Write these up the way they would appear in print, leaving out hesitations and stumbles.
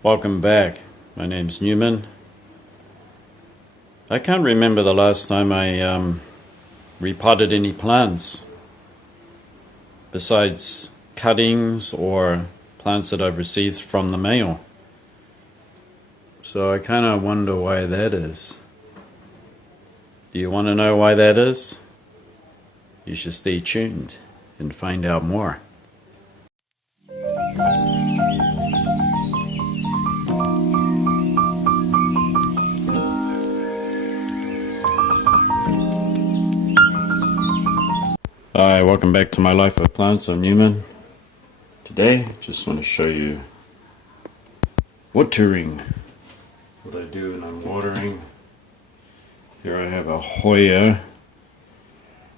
Welcome back. My name's Newman. I can't remember the last time I repotted any plants besides cuttings or plants that I've received from the mail. So I kind of wonder why that is. Do you want to know why that is? You should stay tuned and find out more. Hi, welcome back to my life of plants. I'm Newman. Today, just want to show you watering. What I do when I'm watering. Here I have a Hoya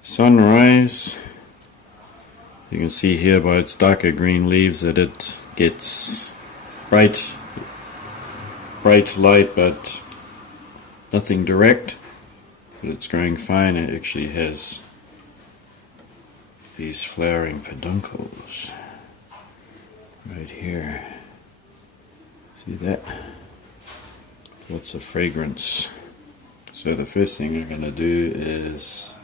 Sunrise. You can see here by its darker green leaves that it gets bright light, but nothing direct. But it's growing fine. It actually has these flowering peduncles right here. See that? Lots of fragrance. So the first thing I'm going to do is,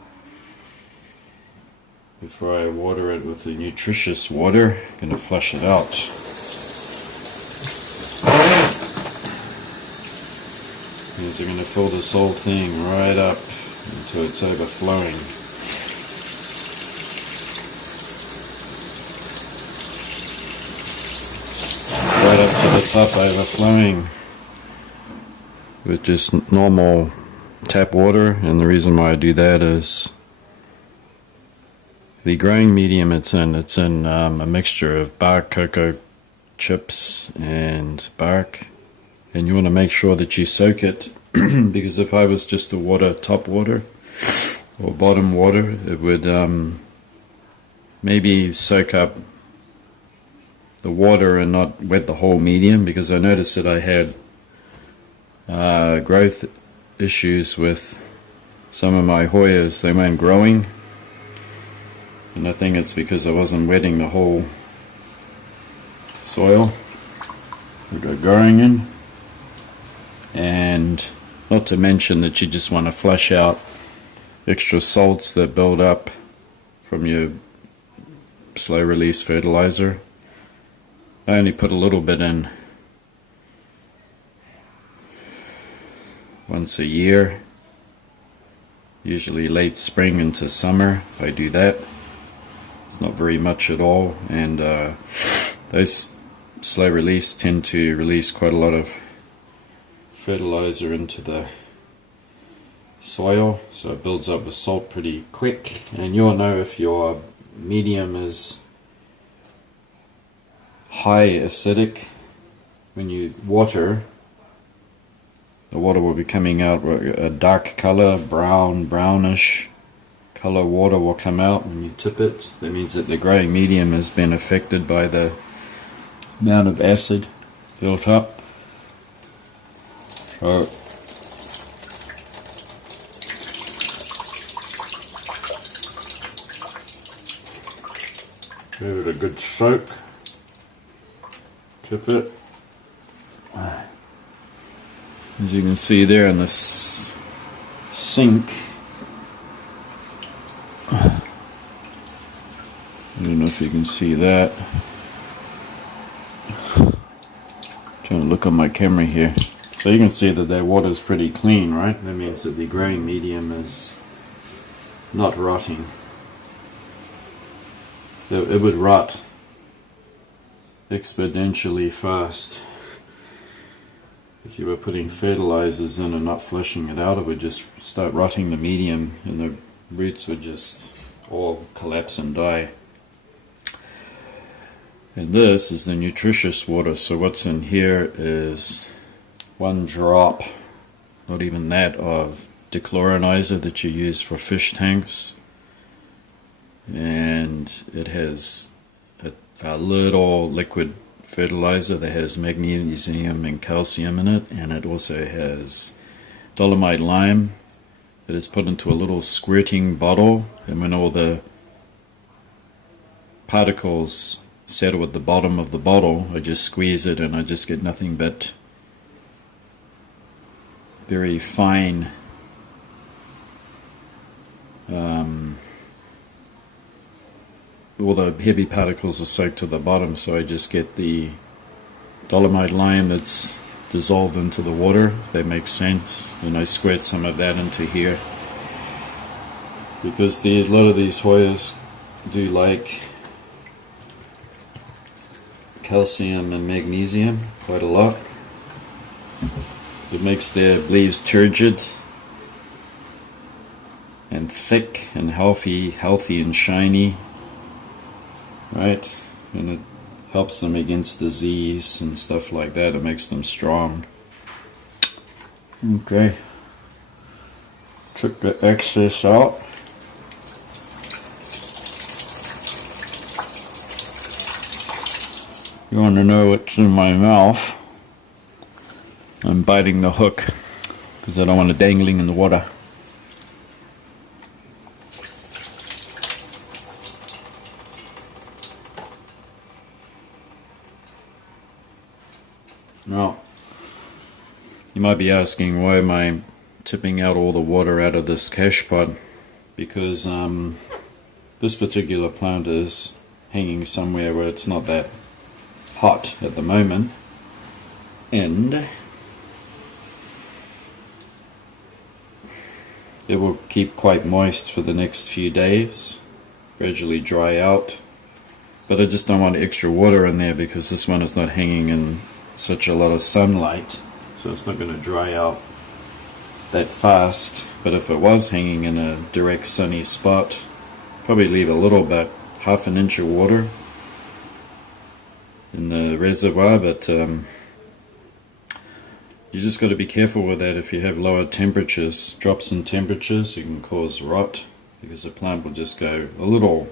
before I water it with the nutritious water, I'm going to flush it out. Means I'm going to fill this whole thing right up until it's overflowing. Right up to the top, overflowing with just normal tap water. And the reason why I do that is the growing medium it's in a mixture of bark, cocoa chips and bark, and you want to make sure that you soak it because if I was just to water top water or bottom water, it would maybe soak up the water and not wet the whole medium, because I noticed that I had growth issues with some of my Hoyas. They weren't growing, and I think it's because I wasn't wetting the whole soil we got growing in. And not to mention that you just want to flush out extra salts that build up from your slow release fertilizer. I only put a little bit in once a year, usually late spring into summer. I do that. It's not very much at all, and those slow release tend to release quite a lot of fertilizer into the soil, so it builds up with salt pretty quick. And you'll know if your medium is high acidic. When you water, the water will be coming out a dark color, brownish color water will come out when you tip it. That means that the growing medium has been affected by the amount of acid built up. So give it a good soak. Tip it. As you can see there in this sink, I don't know if you can see that. Trying to look on my camera here. So you can see that their water is pretty clean, right? That means that the growing medium is not rotting. It would rot exponentially fast. If you were putting fertilizers in and not flushing it out, it would just start rotting the medium and the roots would just all collapse and die. And this is the nutritious water. So what's in here is 1 drop, not even that, of dechlorinizer that you use for fish tanks. And it has a little liquid fertilizer that has magnesium and calcium in it, and it also has dolomite lime that is put into a little squirting bottle, and when all the particles settle at the bottom of the bottle, I just squeeze it and I just get nothing but very fine all the heavy particles are soaked to the bottom, so I just get the dolomite lime that's dissolved into the water, if that makes sense, and I squirt some of that into here, because a lot of these Hoyas do like calcium and magnesium quite a lot. It makes their leaves turgid and thick and healthy and shiny, right? And it helps them against disease and stuff like that. It makes them strong. Okay, took the excess out. You want to know what's in my mouth? I'm biting the hook because I don't want it dangling in the water. Now, you might be asking, why am I tipping out all the water out of this cache pot? Because this particular plant is hanging somewhere where it's not that hot at the moment, and it will keep quite moist for the next few days, gradually dry out. But I just don't want extra water in there because this one is not hanging in such a lot of sunlight, so it's not going to dry out that fast. But if it was hanging in a direct sunny spot, probably leave a little bit, half an inch of water in the reservoir. But you just got to be careful with that. If you have lower temperatures, drops in temperatures, you can cause rot, because the plant will just go a little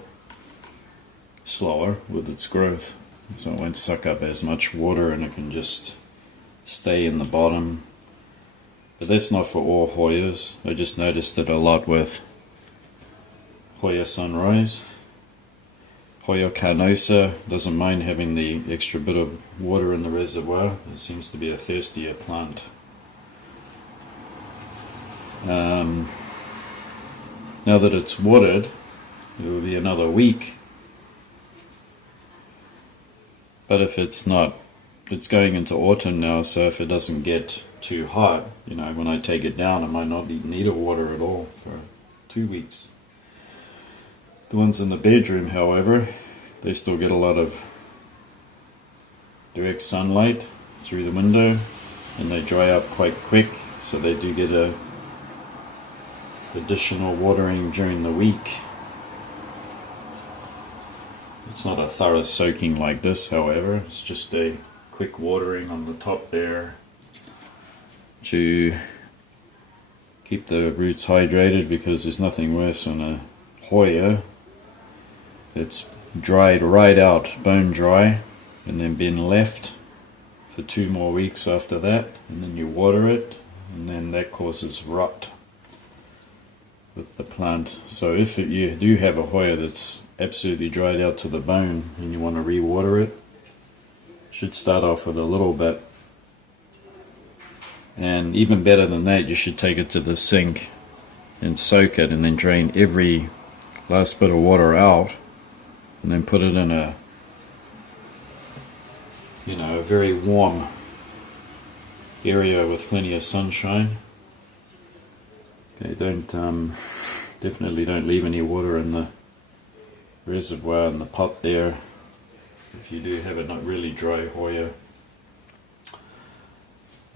slower with its growth, so it won't suck up as much water and it can just stay in the bottom. But that's not for all Hoyas. I just noticed it a lot with Hoya Sunrise. Hoya carnosa doesn't mind having the extra bit of water in the reservoir. It seems to be a thirstier plant. Now that it's watered, it will be another week. But if it's not, it's going into autumn now, so if it doesn't get too hot, you know, when I take it down, I might not need water at all for 2 weeks. The ones in the bedroom, however, they still get a lot of direct sunlight through the window, and they dry up quite quick, so they do get a additional watering during the week. It's not a thorough soaking like this, however. It's just a quick watering on the top there to keep the roots hydrated, because there's nothing worse on a Hoya. It's dried right out, bone dry, and then been left for 2 more weeks after that, and then you water it, and then that causes rot with the plant. So if you do have a Hoya that's absolutely dried out to the bone and you want to re-water it, should start off with a little bit, and even better than that, you should take it to the sink and soak it, and then drain every last bit of water out, and then put it in a very warm area with plenty of sunshine. Okay, definitely don't leave any water in the reservoir in the pot there if you do have a not really dry Hoya.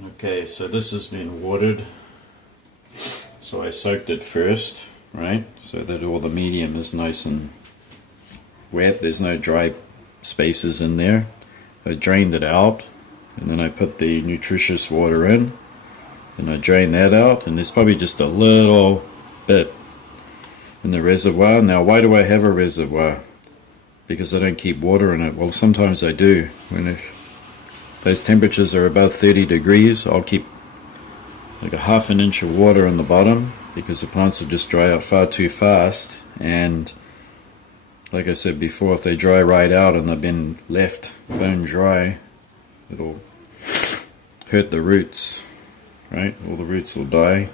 Okay, so this has been watered. So I soaked it first, right, so that all the medium is nice and wet, there's no dry spaces in there. I drained it out, and then I put the nutritious water in, and I drain that out, and there's probably just a little bit in the reservoir. Now, why do I have a reservoir? Because I don't keep water in it. Well, sometimes I do. When those temperatures are above 30 degrees, I'll keep like a half an inch of water on the bottom, because the plants will just dry out far too fast, and like I said before, if they dry right out and they've been left bone dry, it'll hurt the roots, right? All the roots will die.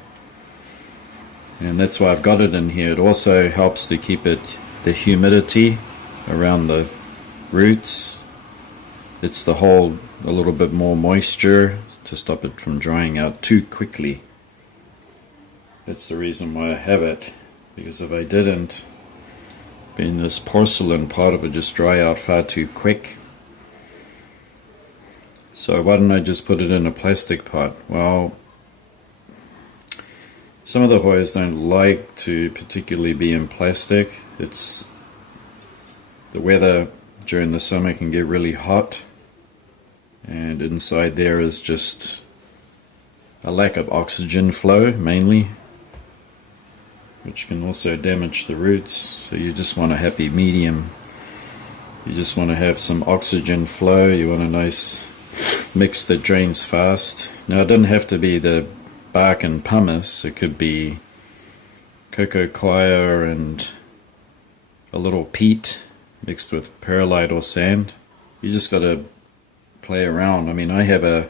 And that's why I've got it in here. It also helps to keep the humidity around the roots. It's to hold a little bit more moisture to stop it from drying out too quickly. That's the reason why I have it, because if I didn't, being this porcelain pot, it would just dry out far too quick. So why don't I just put it in a plastic pot? Well, some of the Hoyas don't like to particularly be in plastic. It's the weather during the summer can get really hot, and inside there is just a lack of oxygen flow mainly, which can also damage the roots. So you just want a happy medium. You just want to have some oxygen flow. You want a nice mix that drains fast. Now it doesn't have to be the bark and pumice. It could be cocoa coir and a little peat mixed with perlite or sand. You just got to play around. I mean, I have a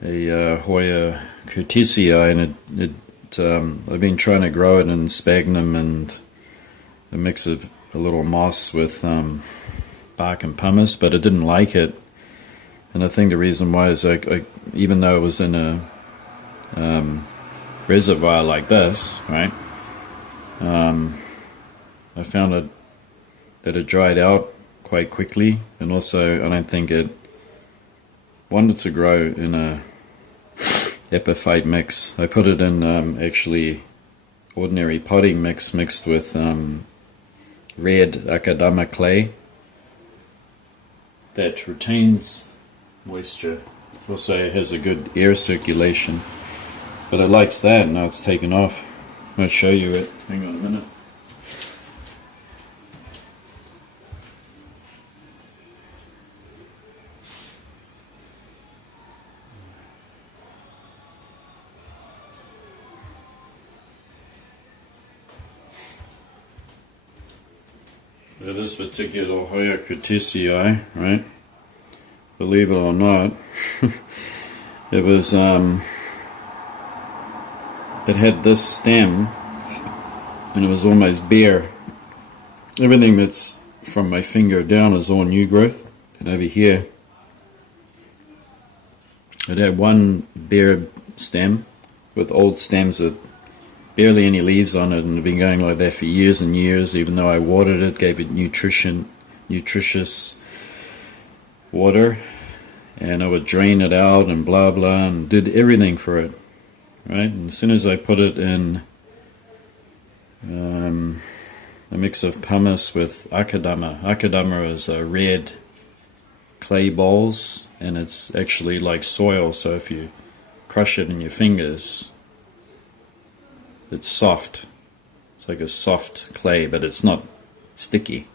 Hoya curtisii, and I've been trying to grow it in sphagnum and a mix of a little moss with bark and pumice, but it didn't like it. And I think the reason why is even though it was in a reservoir like this, right? I found that it dried out quite quickly, and also I don't think it wanted to grow in a epiphyte mix. I put it in actually ordinary potting mix mixed with red akadama clay that retains moisture. Also has a good air circulation, but it likes that. Now it's taken off. I'm going to show you it. Hang on a minute. So this particular Hoya curtisii, right? Believe it or not, it was it had this stem, and it was almost bare. Everything that's from my finger down is all new growth, and over here it had one bare stem with old stems with barely any leaves on it, and it's been going like that for years and years. Even though I watered it, gave it nutritious water, and I would drain it out and blah blah, and did everything for it, right? And as soon as I put it in a mix of pumice with akadama is a red clay balls, and it's actually like soil, so if you crush it in your fingers, it's soft. It's like a soft clay, but it's not sticky.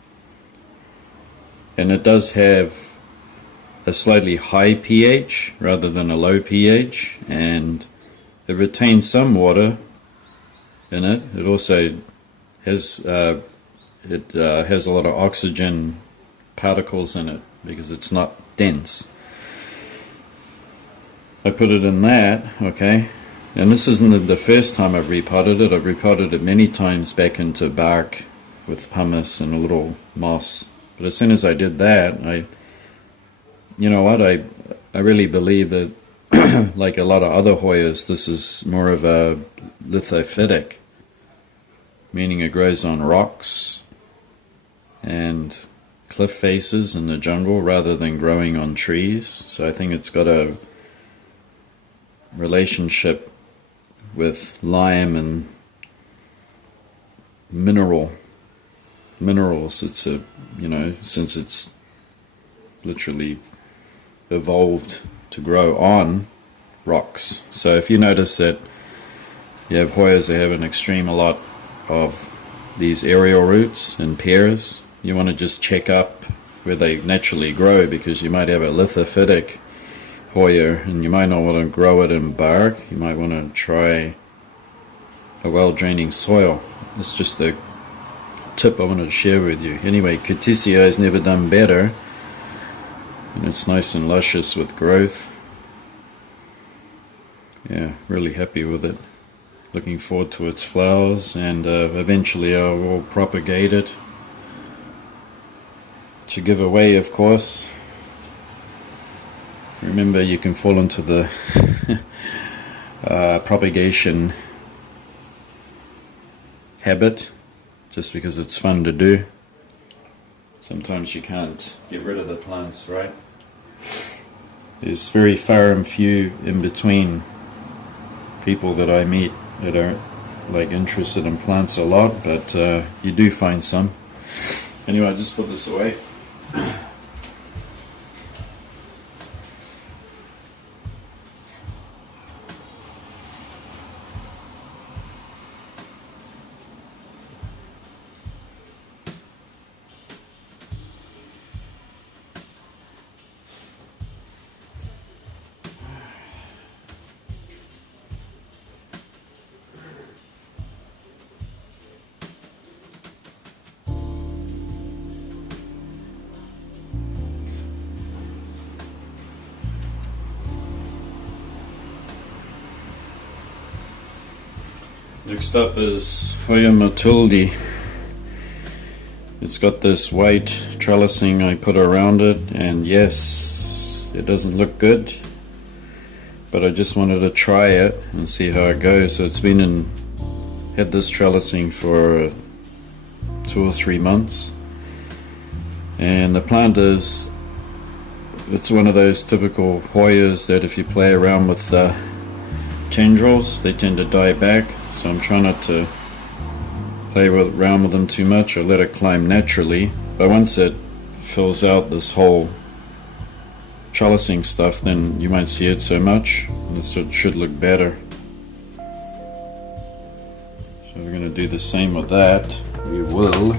And it does have a slightly high pH rather than a low pH, and it retains some water in it. It also has a lot of oxygen particles in it because it's not dense. I put it in that, okay, and this isn't the first time I've repotted it. I've repotted it many times back into bark with pumice and a little moss. But as soon as I did that, you know what, I really believe that like a lot of other Hoyas, this is more of a lithophytic, meaning it grows on rocks and cliff faces in the jungle rather than growing on trees. So I think it's got a relationship with lime and minerals. It's a, you know, since it's literally evolved to grow on rocks. So if you notice that you have Hoyas that have an extreme a lot of these aerial roots in pairs, you want to just check up where they naturally grow, because you might have a lithophytic Hoya and you might not want to grow it in bark. You might want to try a well draining soil. It's just a tip I wanted to share with you. Anyway, Cuticea has never done better, and it's nice and luscious with growth. Yeah, really happy with it. Looking forward to its flowers, and eventually I will propagate it to give away, of course. Remember, you can fall into the propagation habit just because it's fun to do. Sometimes you can't get rid of the plants, right? There's very far and few in between people that I meet that are like interested in plants a lot, but you do find some. Anyway, I just put this away. Next up is Hoya Matilde. It's got this white trellising I put around it, and yes, it doesn't look good, but I just wanted to try it and see how it goes. So it's been had this trellising for 2 or 3 months, and the plant it's one of those typical Hoyas that if you play around with the tendrils, they tend to die back. So I'm trying not to play around with them too much, or let it climb naturally. But once it fills out this whole trellising stuff, then you won't see it so much, and it should look better. So we're going to do the same with that. We will.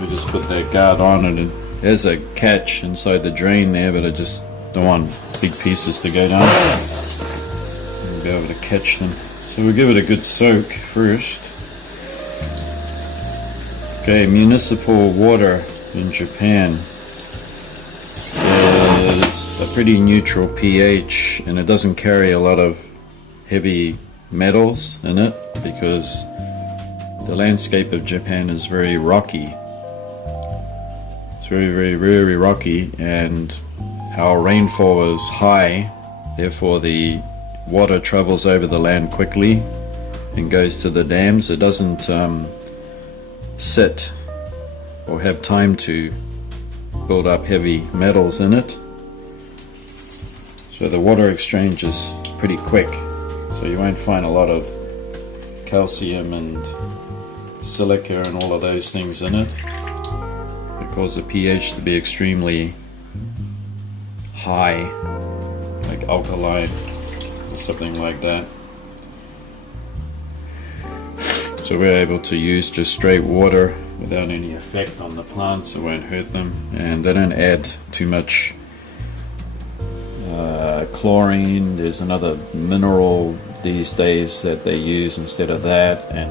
We just put that guard on it, and there's a catch inside the drain there, but I just don't want big pieces to go down and be able to catch them. So we'll give it a good soak first. Okay, municipal water in Japan is a pretty neutral pH, and it doesn't carry a lot of heavy metals in it because the landscape of Japan is very rocky. It's very rocky, and our rainfall is high, therefore the water travels over the land quickly and goes to the dams. It doesn't sit or have time to build up heavy metals in it. So the water exchange is pretty quick. So you won't find a lot of calcium and silica and all of those things in it. It causes the pH to be extremely high, like alkaline or something like that. So we're able to use just straight water without any effect on the plants. It won't hurt them, and they don't add too much chlorine. There's another mineral these days that they use instead of that, and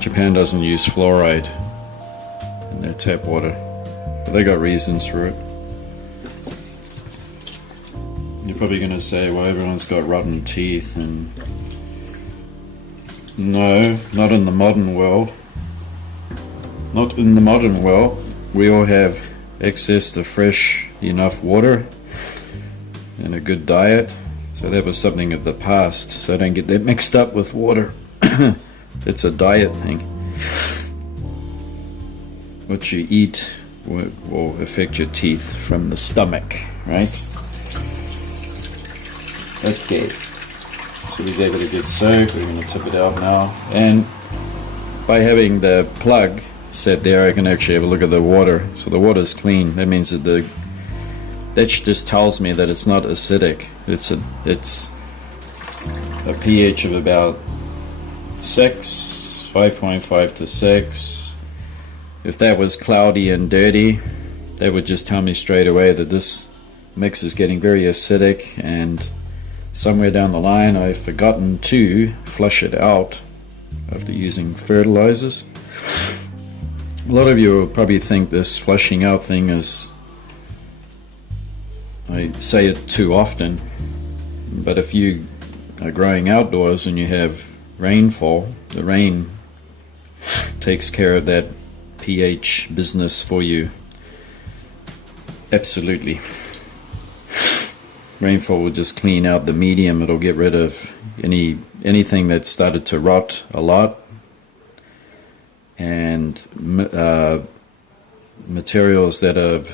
Japan doesn't use fluoride in their tap water, but they got reasons for it. You're probably going to say, well, everyone's got rotten teeth, and no, not in the modern world. Not in the modern world. We all have access to fresh enough water and a good diet. So that was something of the past, so don't get that mixed up with water. It's a diet thing. What you eat will affect your teeth from the stomach, right? Okay, so we gave it a good soak. We're going to tip it out now, and by having the plug set there, I can actually have a look at the water. So the water is clean. That means that that just tells me that it's not acidic. It's a pH of about 6, 5.5 to 6. If that was cloudy and dirty, that would just tell me straight away that this mix is getting very acidic, and somewhere down the line I've forgotten to flush it out after using fertilizers. A lot of you will probably think this flushing out thing is, I say it too often, but if you are growing outdoors and you have rainfall, the rain takes care of that pH business for you. Absolutely. Rainfall will just clean out the medium. It'll get rid of anything that started to rot a lot, and materials that are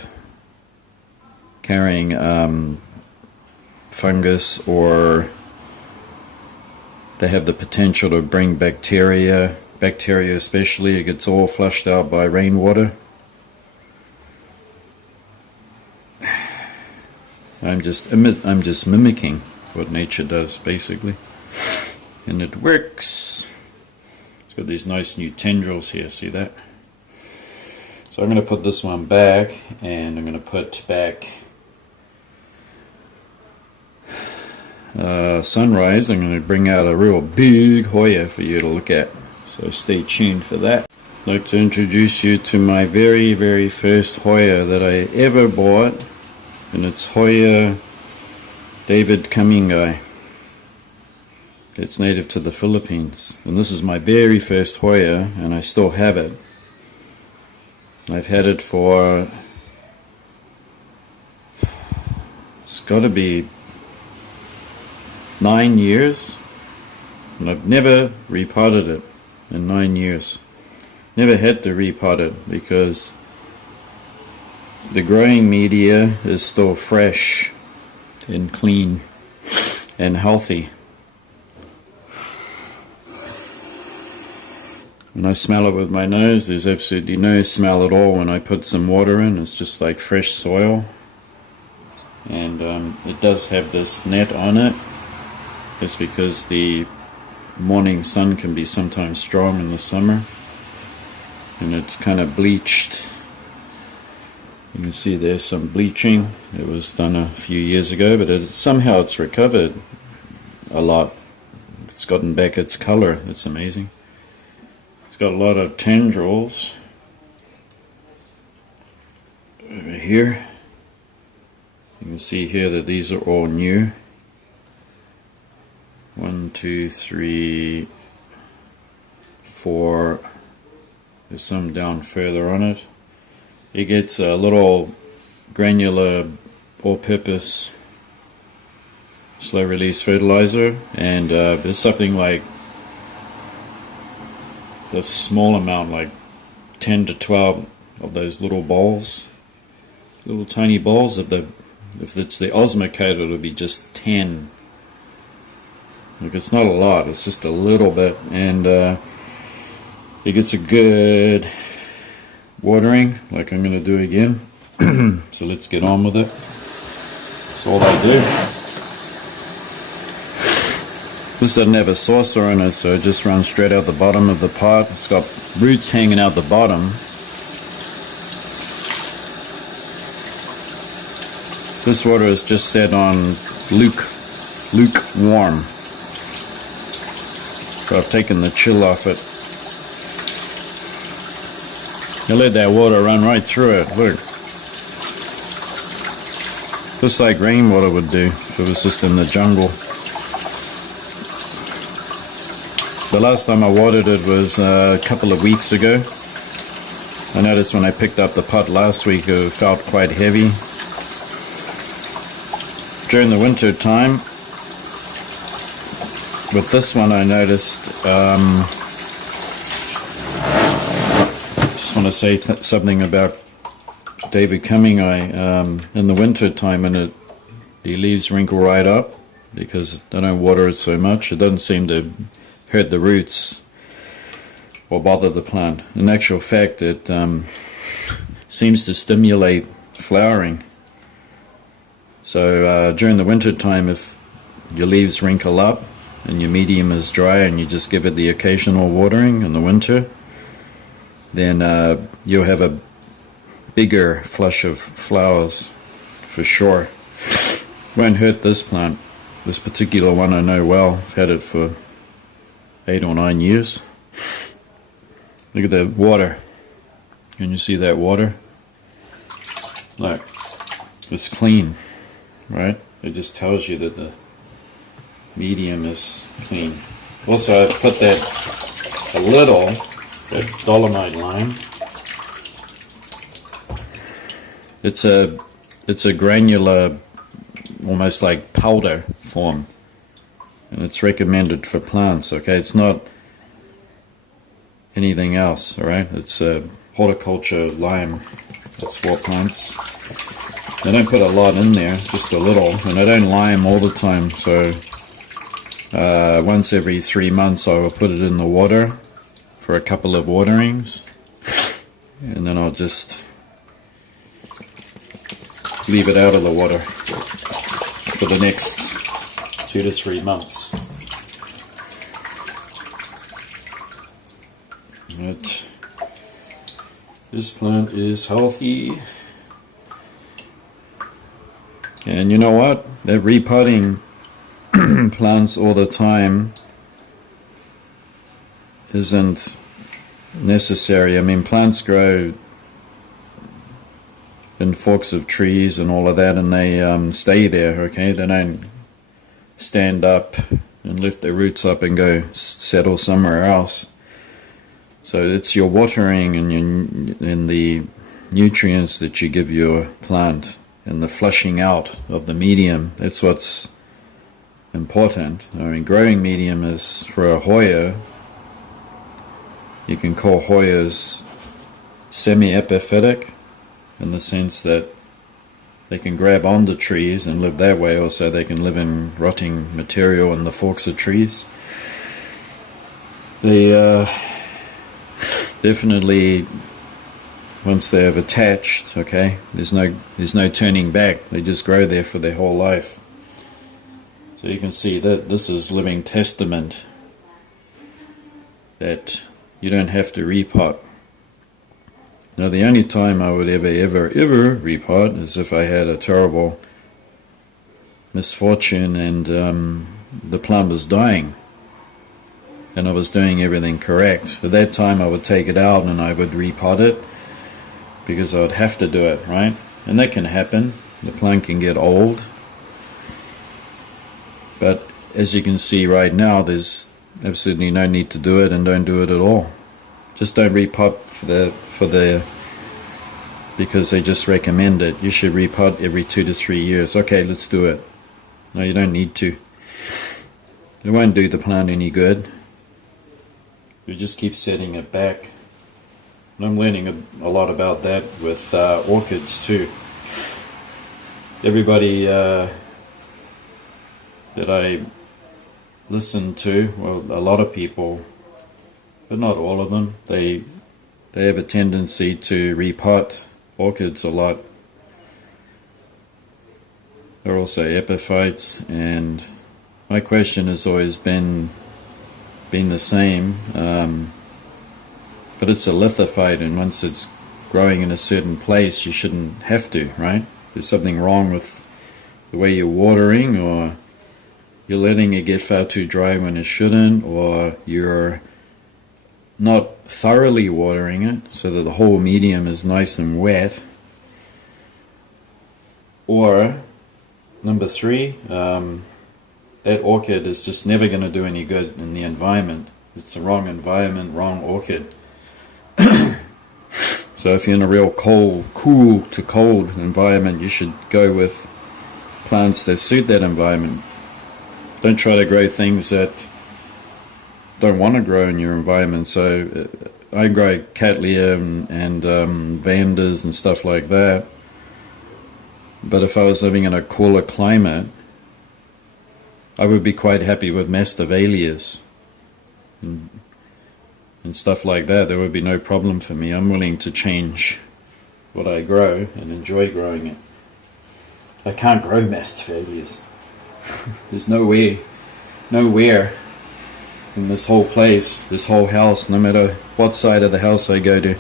carrying fungus, or they have the potential to bring bacteria especially. It gets all flushed out by rainwater. I'm just mimicking what nature does, basically, and it works. It's got these nice new tendrils here, see that? So I'm going to put this one back, and I'm going to put back Sunrise. I'm going to bring out a real big Hoya for you to look at, so stay tuned for that. I'd like to introduce you to my very, very first Hoya that I ever bought, and it's Hoya David Kamingai. It's native to the Philippines, and this is my very first Hoya, and I still have it. I've had it for, it's got to be 9 years, and I've never repotted it in 9 years. Never had to repot it because the growing media is still fresh and clean and healthy. When I smell it with my nose, there's absolutely no smell at all when I put some water in. It's just like fresh soil. And it does have this net on it. It's because the morning sun can be sometimes strong in the summer. And it's kind of bleached. You can see there's some bleaching. It was done a few years ago, but somehow it's recovered a lot. It's gotten back its color. It's amazing. It's got a lot of tendrils over here. You can see here that these are all new. 1, 2, 3, 4. There's some down further on it. It gets a little granular all-purpose slow release fertilizer, and there's something like a small amount, like 10 to 12 of those little bowls, little tiny bowls. If it's the Osmocote, it'll be just 10. Like, it's not a lot, it's just a little bit, and it gets a good watering, like I'm going to do again. So let's get on with it. That's all I do. This doesn't have a saucer in it, so it just runs straight out the bottom of the pot. It's got roots hanging out the bottom. This water is just set on lukewarm. So I've taken the chill off it. You let that water run right through it, look. Just like rainwater would do if it was just in the jungle. The last time I watered it was a couple of weeks ago. I noticed when I picked up the pot last week it felt quite heavy. During the winter time, with this one I noticed, just want to say something about David Kamingai. In the winter time, and the leaves wrinkle right up because I don't water it so much. It doesn't seem to hurt the roots or bother the plant. In actual fact, it seems to stimulate flowering. So during the winter time, if your leaves wrinkle up and your medium is dry and you just give it the occasional watering in the winter, then you'll have a bigger flush of flowers for sure. Won't hurt this plant. This particular one I know well. I've had it for 8 or 9 years. Look at the water. Can you see that water? Look, it's clean, right? It just tells you that the medium is clean. Also, I put that dolomite lime. It's a granular, almost like powder form, and it's recommended for plants. Okay, it's not anything else. All right, it's a horticulture lime. That's for plants. I don't put a lot in there, just a little, and I don't lime all the time. So once every 3 months, I will put it in the water for a couple of waterings, and then I'll just leave it out of the water for the next 2 to 3 months. But this plant is healthy. And you know what? They're repotting plants all the time isn't necessary. I mean, plants grow in forks of trees and all of that, and they stay there, okay? They don't stand up and lift their roots up and go settle somewhere else. So it's your watering and the nutrients that you give your plant and the flushing out of the medium. That's what's important. I mean, growing medium is for a Hoya. You can call Hoyas semi-epiphytic in the sense that they can grab onto trees and live that way. Also, they can live in rotting material in the forks of trees. They definitely, once they have attached, okay, there's no turning back. They just grow there for their whole life. So you can see that this is living testament that you don't have to repot. Now, the only time I would ever repot is if I had a terrible misfortune and the plant was dying and I was doing everything correct. At that time I would take it out and I would repot it because I would have to do it, right? And that can happen. The plant can get old. But as you can see right now, there's absolutely no need to do it, and don't do it at all. Just don't repot because they just recommend it. You should repot every 2 to 3 years. Okay, let's do it. No, you don't need to. It won't do the plant any good. You just keep setting it back. And I'm learning a lot about that with orchids too. Everybody that I listen to, well, a lot of people, but not all of them, they have a tendency to repot orchids a lot. They're also epiphytes, and my question has always been the same, but it's a lithophyte, and once it's growing in a certain place, you shouldn't have to, right? There's something wrong with the way you're watering, or you're letting it get far too dry when it shouldn't, or you're not thoroughly watering it so that the whole medium is nice and wet. Or number 3, that orchid is just never going to do any good in the environment. It's the wrong environment, wrong orchid. So if you're in a real cool to cold environment, you should go with plants that suit that environment. Don't try to grow things that don't want to grow in your environment. So I grow Cattleya and Vandas and stuff like that. But if I was living in a cooler climate, I would be quite happy with Masdevallias and stuff like that. There would be no problem for me. I'm willing to change what I grow and enjoy growing it. I can't grow Masdevallias. There's nowhere in this whole place, this whole house, no matter what side of the house I go to.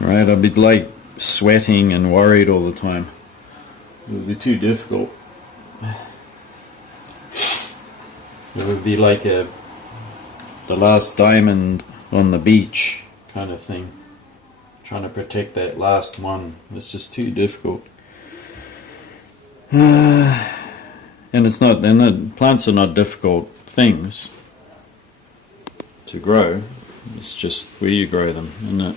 Right? I'd be like sweating and worried all the time. It would be too difficult. It would be like the last diamond on the beach kind of thing. Trying to protect that last one. It's just too difficult. And the plants are not difficult things to grow. It's just where you grow them, isn't it?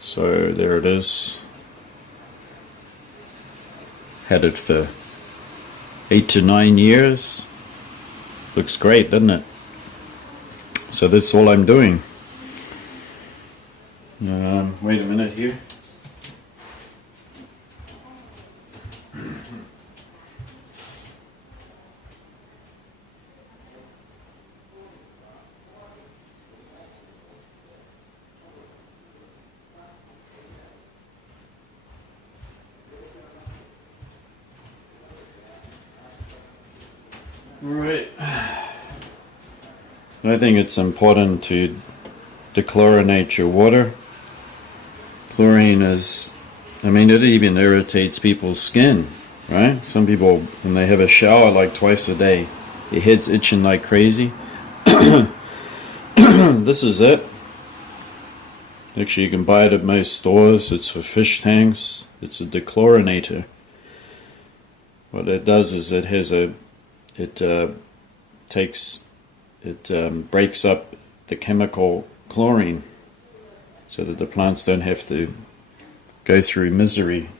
So there it is. Had it for 8 to 9 years. Looks great, doesn't it? So that's all I'm doing. Wait a minute here. Right. I think it's important to dechlorinate your water. Chlorine is, it even irritates people's skin, right? Some people, when they have a shower like twice a day, their head's itching like crazy. This is it. Actually, you can buy it at most stores. It's for fish tanks. It's a dechlorinator. What it does is it breaks up the chemical chlorine so that the plants don't have to go through misery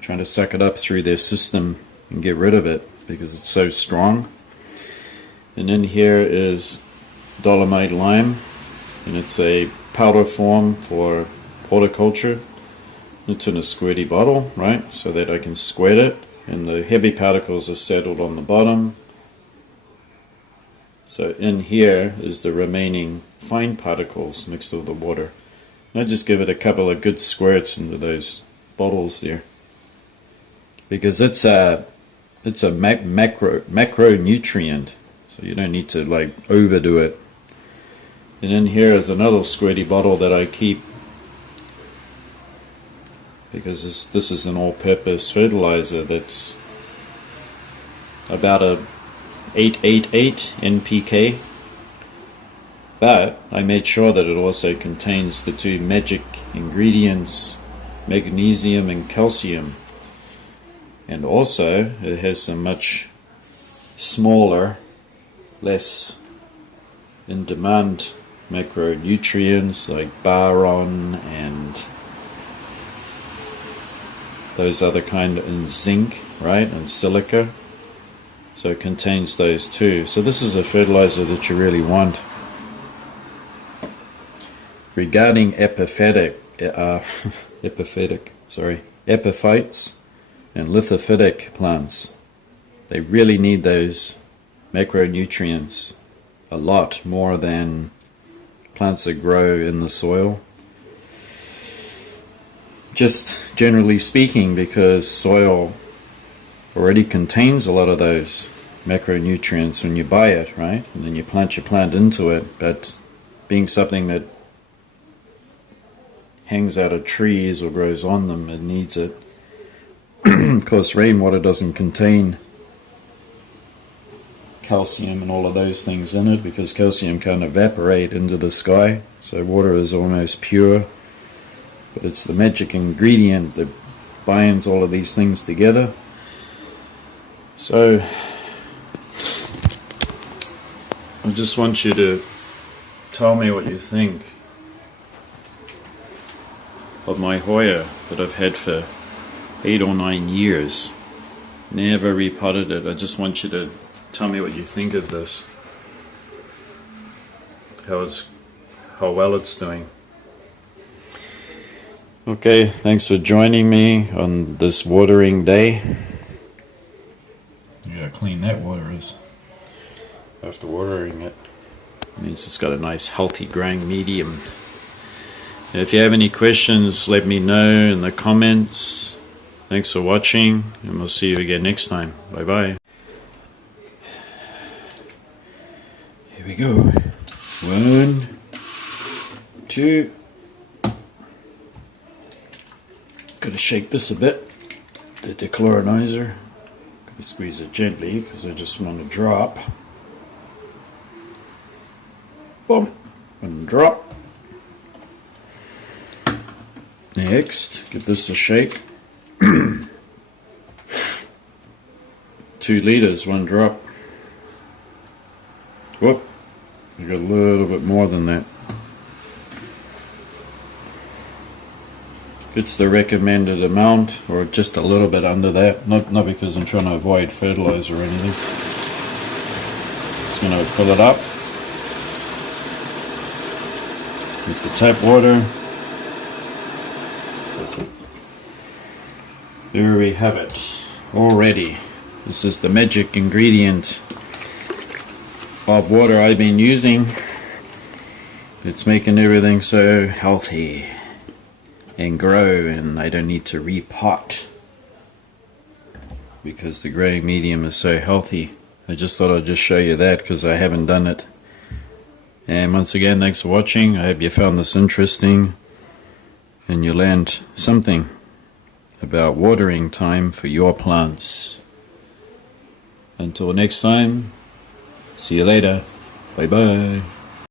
trying to suck it up through their system and get rid of it because it's so strong. And in here is dolomite lime, and it's a powder form for horticulture. It's in a squirty bottle, right, so that I can squirt it, and the heavy particles are settled on the bottom. So in here is the remaining fine particles mixed with the water. And I just give it a couple of good squirts into those bottles there, because it's a macronutrient, so you don't need to like overdo it. And in here is another squirty bottle that I keep because this is an all-purpose fertilizer that's about a 888 NPK, but I made sure that it also contains the two magic ingredients, magnesium and calcium, and also it has some much smaller, less in demand macronutrients like boron and those other kind, and zinc, right, and silica. So it contains those too. So this is a fertilizer that you really want. Regarding epiphytes and lithophytic plants, they really need those macronutrients a lot more than plants that grow in the soil. Just generally speaking, because soil already contains a lot of those macronutrients when you buy it, right? And then you plant your plant into it, but being something that hangs out of trees or grows on them, it needs it. Of course, rainwater doesn't contain calcium and all of those things in it, because calcium can't evaporate into the sky, so water is almost pure. But it's the magic ingredient that binds all of these things together. So I just want you to tell me what you think of my Hoya that I've had for 8 or 9 years. Never repotted it. I just want you to tell me what you think of this. How well it's doing. Okay, thanks for joining me on this watering day. You gotta clean that water is after watering it. It means it's got a nice healthy growing medium. If you have any questions, let me know in the comments. Thanks for watching, and we'll see you again next time. Bye bye. Here we go. 1, 2. Gotta shake this a bit, the dechlorinizer. Squeeze it gently because I just want to drop. Boom, and drop. Next, give this a shake. 2 liters, 1 drop. Whoop, you got a little bit more than that. It's the recommended amount, or just a little bit under that. Not because I'm trying to avoid fertilizer or anything. Just going to fill it up with the tap water. There we have it, all ready. This is the magic ingredient of water I've been using. It's making everything so healthy and grow, and I don't need to repot because the growing medium is so healthy. I just thought I'd just show you that because I haven't done it. And once again, thanks for watching. I hope you found this interesting and you learned something about watering time for your plants. Until next time, see you later. Bye bye.